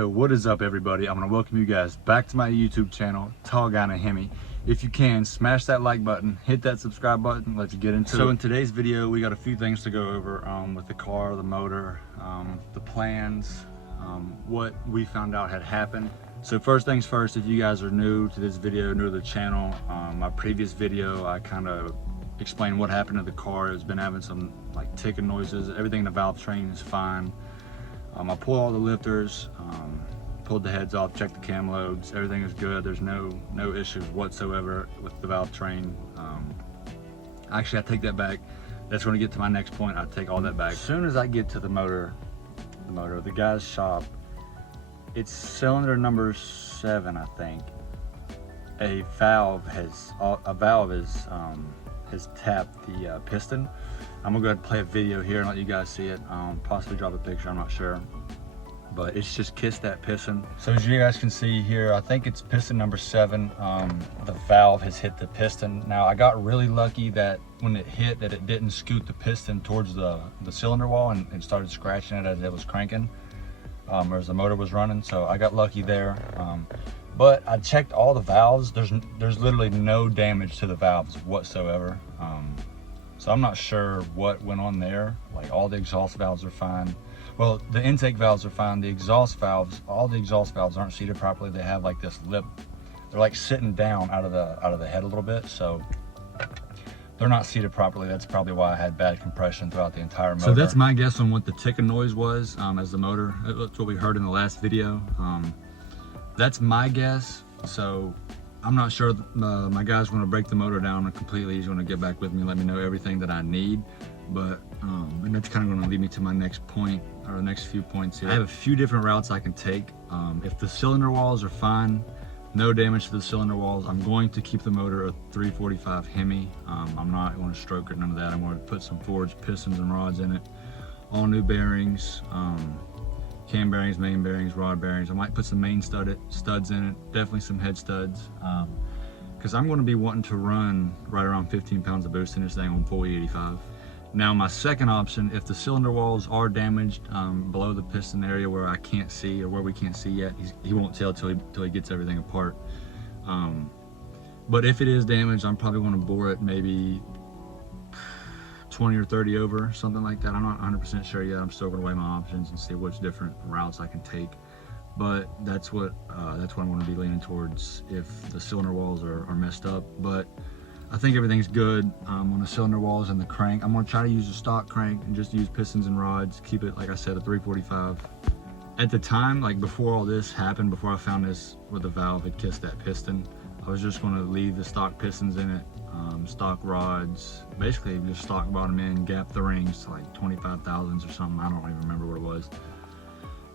Yo, what is up everybody? I'm gonna welcome you guys back to my YouTube channel, Tall Guy Named Hemi. If you can, smash that like button, hit that subscribe button, let's get into it. So in today's video, we got a few things to go over with the car, the motor, the plans, what we found out had happened. So first things first, if you guys are new to this video, new to the channel, my previous video, I kind of explained what happened to the car. It's been having some like ticking noises. Everything in the valve train is fine. I pulled all the lifters, pulled the heads off, checked the cam loads, everything is good. There's no issues whatsoever with the valve train. Actually, I take that back. That's going to get to my next point. I take all that back. As soon as I get to the motor, the guy's shop, it's cylinder number 7, I think. A valve has tapped the piston. I'm gonna go ahead and play a video here and let you guys see it. Possibly drop a picture, I'm not sure. But it's just kissed that piston. So as you guys can see here, I think it's piston number 7. The valve has hit the piston. Now I got really lucky that when it hit, that it didn't scoot the piston towards the cylinder wall and started scratching it as it was cranking, or as the motor was running. So I got lucky there. But I checked all the valves. There's literally no damage to the valves whatsoever. So I'm not sure what went on there. Like all the exhaust valves are fine. Well, the intake valves are fine. The exhaust valves, all the exhaust valves aren't seated properly. They have like this lip. They're like sitting down out of the head a little bit. So they're not seated properly. That's probably why I had bad compression throughout the entire motor. So that's my guess on what the ticking noise was as the motor. That's what we heard in the last video. That's my guess. So I'm not sure. My guy's going to break the motor down completely. He's going to get back with me, let me know everything that I need. But and that's kind of going to lead me to my next point, or the next few points here. I have a few different routes I can take. If the cylinder walls are fine, no damage to the cylinder walls, I'm going to keep the motor a 345 Hemi. I'm not going to stroke it, none of that. I'm going to put some forged pistons and rods in it, all new bearings. Cam bearings, main bearings, rod bearings. I might put some main studs in it, definitely some head studs, because I'm going to be wanting to run right around 15 pounds of boost in this thing on full E85. Now my second option, if the cylinder walls are damaged below the piston area where I can't see, or where we can't see yet, he won't tell till he gets everything apart. But if it is damaged, I'm probably going to bore it maybe 20 or 30 over, something like that. I'm not 100% sure yet. I'm still going to weigh my options and see which different routes I can take. But that's what I'm going to be leaning towards if the cylinder walls are messed up. But I think everything's good on the cylinder walls and the crank. I'm going to try to use a stock crank and just use pistons and rods. Keep it, like I said, a 345. At the time, like before all this happened, before I found this where the valve had kissed that piston, I was just going to leave the stock pistons in it. Stock rods, basically just stock bottom in, gap the rings to like 25 thousandths or something. I don't even remember what it was.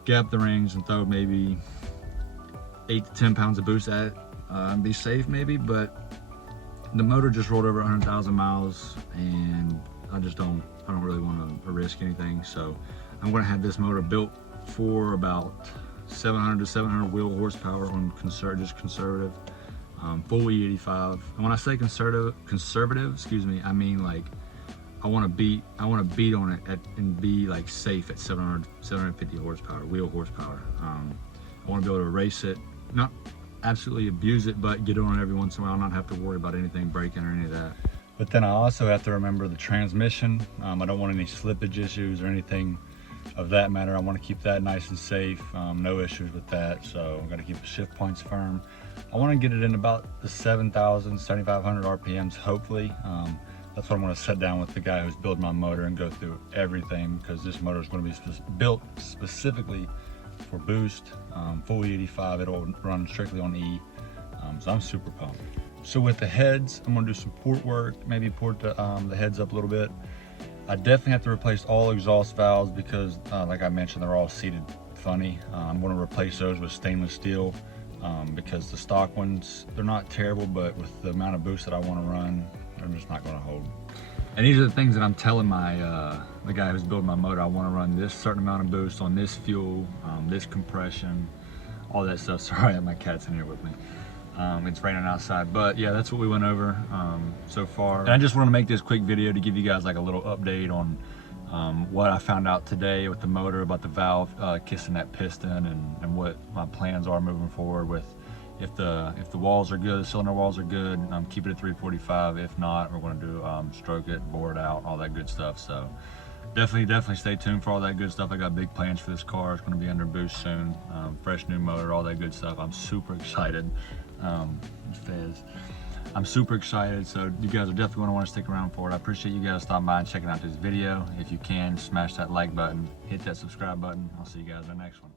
Gap the rings and throw maybe 8 to 10 pounds of boost at it and be safe maybe. But the motor just rolled over 100,000 miles and I don't really want to risk anything. So I'm going to have this motor built for about 700 to 700 wheel horsepower on just conservative. Full E85. And when I say conservative, excuse me, I mean like I want to beat on it and be like safe at 750 horsepower, wheel horsepower. I want to be able to race it, not absolutely abuse it, but get on it every once in a while, not have to worry about anything breaking or any of that. But then I also have to remember the transmission. I don't want any slippage issues or anything of that matter. I want to keep that nice and safe, no issues with that. So I'm going to keep the shift points firm. I want to get it in about the 7,000, 7,500 RPMs, hopefully. That's what I'm going to sit down with the guy who's building my motor and go through everything, because this motor is going to be built specifically for boost, full E85. It'll run strictly on E, so I'm super pumped. So with the heads, I'm going to do some port work, maybe port the heads up a little bit. I definitely have to replace all exhaust valves because, like I mentioned, they're all seated funny. I'm going to replace those with stainless steel because the stock ones, they're not terrible, but with the amount of boost that I want to run, they're just not going to hold. And these are the things that I'm telling the guy who's building my motor. I want to run this certain amount of boost on this fuel, this compression, all that stuff. Sorry, I have my cats in here with me. It's raining outside, but yeah, that's what we went over so far. And I just want to make this quick video to give you guys like a little update on what I found out today with the motor about the valve kissing that piston, and what my plans are moving forward with. If the walls are good, the cylinder walls are good, keep it at 345. If not, we're going to do stroke it, bore it out, all that good stuff. So definitely stay tuned for all that good stuff. I got big plans for this car. It's going to be under boost soon. Fresh new motor, all that good stuff. I'm super excited. Fez. I'm super excited, so you guys are definitely going to want to stick around for it. I appreciate you guys stopping by and checking out this video. If you can, smash that like button, hit that subscribe button. I'll see you guys in the next one.